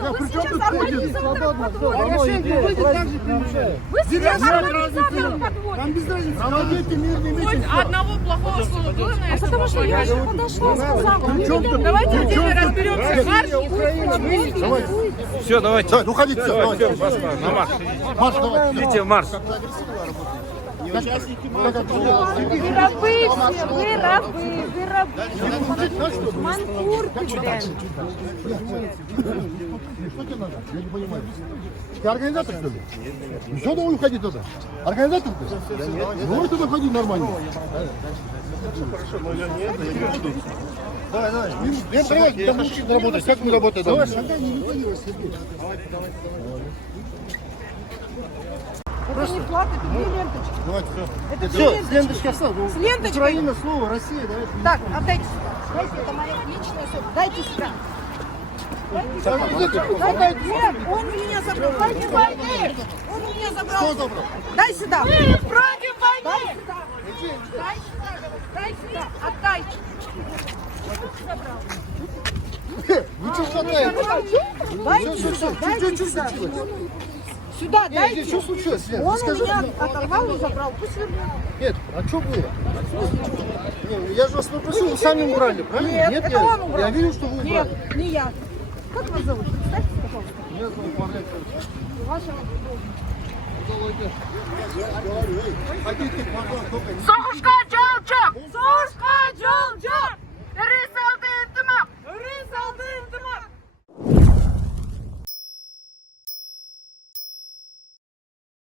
Вы При чем сейчас тут организаторов подводите. Порошенко выйдет, так же приезжает. Вы сейчас организаторов подводите. Там без разницы, проводите мирный митинг. Хоть одного плохого слова было на этом? Потому что я же подошла, сказала. Давайте в теме разберемся. Марш. Все, давайте. Давай, уходите, все, давайте. На марш. Марш, давай. Идите в марш. Вы рабы все, вы рабы, вы рабы. Манкурты, блин. Что тебе надо? Я не понимаю. Ты организатор, что ли? Ну что давай уходи туда? Организатор ты? Давай туда ходи нормально. Давай, давай. Лен, давай, там мужчина работает. Как мы работаем? Давай, шагай, не выпаливай, Сергей. Это не плата, это две ленточки. Давайте, все. Это две Все, ленточки. с ленточки оставил. С ленточкой? Украина, слово, Россия, давай. Так, отдайте сюда. Дайте, это моя личная собственность. Дайте сюда. Дайте. Нет, он у меня забрал. Дайте войны. Он у меня забрал. Кто забрал? Дай сюда. Мы против войны. Дай сюда. Дай сюда. Отдай. Вы что шатаете? Дайте сюда. Дайте Что сюда. случилось? Сюда Нет, дайте. что случилось, Лен? Он у Скажи меня мне. оторвал и забрал. Пусть вернет. Нет, а что было? Не, я же вас попросил, вы сами убрали, правильно? Нет, это он убрал. Я видел, что вы убрали. Нет, не я. Как вас зовут? Представьте, пожалуйста. Меня зовут Мария. Ваша... Ходите, пожалуйста, только не... Сохушка